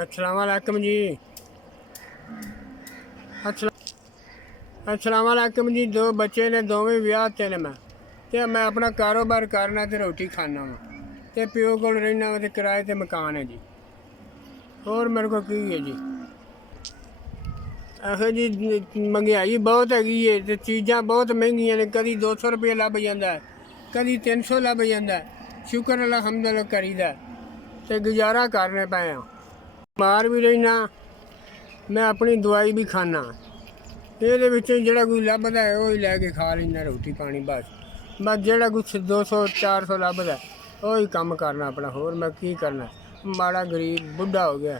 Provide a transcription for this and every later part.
अस्सलाम वालेकुम जी। अस्सलाम वालेकुम जी। दो बच्चे ने, दोवें विआह ते ने मैं ते मैं अपना कारोबार करना ते रोटी खाना वा ते प्यो कोल रहना वा ते किराए ते मकान है जी। और मेरे को की है जी। आखो जी महंगाई बहुत हैगी है ते चीज़ां बहुत महंगियां ने। कभी 200 रुपये लभ जाता है, कभी 300 लभ जाता है। शुक्र अलहमदुलिल्लाह करीदा ते गुजारा करने पे हाँ। बीमार भी रहना, मैं अपनी दवाई भी खाना। ਇਹਦੇ ਵਿੱਚ ਜਿਹੜਾ ਕੋਈ ਲੱਭਦਾ ਹੈ ਉਹ ਹੀ ਲੈ ਕੇ ਖਾ ਲੈਂਦਾ ਰੋਟੀ ਪਾਣੀ। ਬਸ ਜਿਹੜਾ ਕੁਛ 200 400 ਲੱਭਦਾ ਉਹ ਹੀ ਕੰਮ ਕਰਨਾ ਆਪਣਾ। ਹੋਰ ਮੈਂ ਕੀ ਕਰਨਾ, ਮਾੜਾ ਗਰੀਬ ਬੁੱਢਾ ਹੋ ਗਿਆ।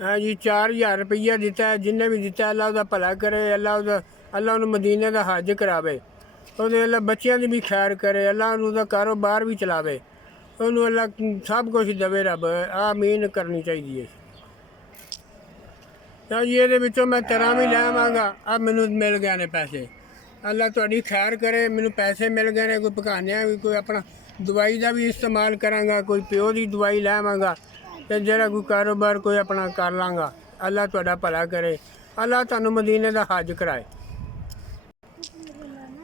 ਹਾਂ ਜੀ 4000 ਰੁਪਈਆ ਦਿੱਤਾ, ਜਿੰਨੇ ਵੀ ਦਿੱਤਾ ਅੱਲਾ ਉਹਦਾ ਭਲਾ ਕਰੇ। ਅੱਲਾ ਉਹਨੂੰ ਮਦੀਨੇ ਦਾ ਹੱਜ ਕਰਾਵੇ, ਉਹਦੇ ਅੱਲਾ ਬੱਚਿਆਂ ਦੀ ਵੀ ਖੈਰ ਕਰੇ, ਅੱਲਾ ਉਹਨੂੰ ਉਹਦਾ ਕਾਰੋਬਾਰ ਵੀ ਚਲਾਵੇ, ਉਹਨੂੰ ਅੱਲਾ ਸਭ ਕੁਛ ਦੇਵੇ ਰੱਬ। ਆਮੀਨ ਕਰਨੀ ਚਾਹੀਦੀ ਹੈ। ਤਾਂ ਜੀ ਇਹਦੇ ਵਿੱਚੋਂ ਮੈਂ ਤਰਾਂ ਵੀ ਲੈ ਆਵਾਂਗਾ। ਆ ਮੈਨੂੰ ਮਿਲ ਗਏ ਨੇ ਪੈਸੇ, ਅੱਲਾ ਤੁਹਾਡੀ ਖੈਰ ਕਰੇ। ਮੈਨੂੰ ਪੈਸੇ ਮਿਲ ਗਏ ਨੇ, ਕੋਈ ਪਕਾਨਿਆਂ ਵੀ, ਕੋਈ ਆਪਣਾ ਦਵਾਈ ਦਾ ਵੀ ਇਸਤੇਮਾਲ ਕਰਾਂਗਾ, ਕੋਈ ਪਿਓ ਦੀ ਦਵਾਈ ਲੈ ਆਵਾਂਗਾ ਤੇ ਜਿਹੜਾ ਕੋਈ ਕਾਰੋਬਾਰ ਕੋਈ ਆਪਣਾ ਕਰ ਲਾਂਗਾ। ਅੱਲਾ ਤੁਹਾਡਾ ਭਲਾ ਕਰੇ, ਅੱਲਾ ਤੁਹਾਨੂੰ ਮਦੀਨੇ ਦਾ ਹੱਜ ਕਰਾਏ।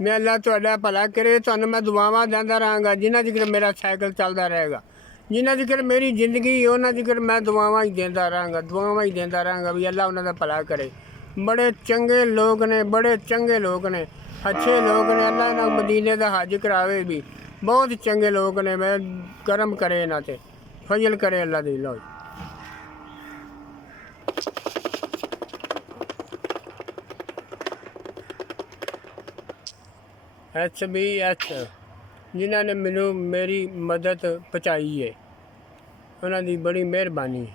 ਮੈਂ ਅੱਲਾ ਤੁਹਾਡਾ ਭਲਾ ਕਰੇ। ਤੁਹਾਨੂੰ ਮੈਂ ਦੁਆਵਾਂ ਦਿੰਦਾ ਰਹਾਂਗਾ ਜਿੰਨਾ ਚਿਰ ਮੇਰਾ ਸਾਈਕਲ ਚੱਲਦਾ ਰਹੇਗਾ। ਜਿੰਨਾ ਚਿਰ ਮੇਰੀ ਜ਼ਿੰਦਗੀ ਉਹਨਾਂ ਚਿਰ ਮੈਂ ਦੁਆਵਾਂ ਹੀ ਦਿੰਦਾ ਰਹਾਂਗਾ, ਦੁਆਵਾਂ ਹੀ ਦਿੰਦਾ ਰਹਾਂਗਾ ਵੀ ਅੱਲਾ ਉਹਨਾਂ ਦਾ ਭਲਾ ਕਰੇ। ਬੜੇ ਚੰਗੇ ਲੋਕ ਨੇ, ਬੜੇ ਚੰਗੇ ਲੋਕ ਨੇ, ਅੱਛੇ ਲੋਕ ਨੇ। ਅੱਲਾ ਇਹਨਾਂ ਮਦੀਨੇ ਦਾ ਹੱਜ ਕਰਾਵੇ ਵੀ। ਬਹੁਤ ਚੰਗੇ ਲੋਕ ਨੇ। ਮੈਂ ਕਰਮ ਕਰੇ ਇਹਨਾਂ 'ਤੇ, ਫਜ਼ਲ ਕਰੇ ਅੱਲਾ ਦੀ। ਲਓ SBS ਜਿਨ੍ਹਾਂ ਨੇ ਮੈਨੂੰ ਮੇਰੀ ਮਦਦ ਪਹੁੰਚਾਈ ਹੈ, ਉਹਨਾਂ ਦੀ ਬੜੀ ਮਿਹਰਬਾਨੀ ਹੈ।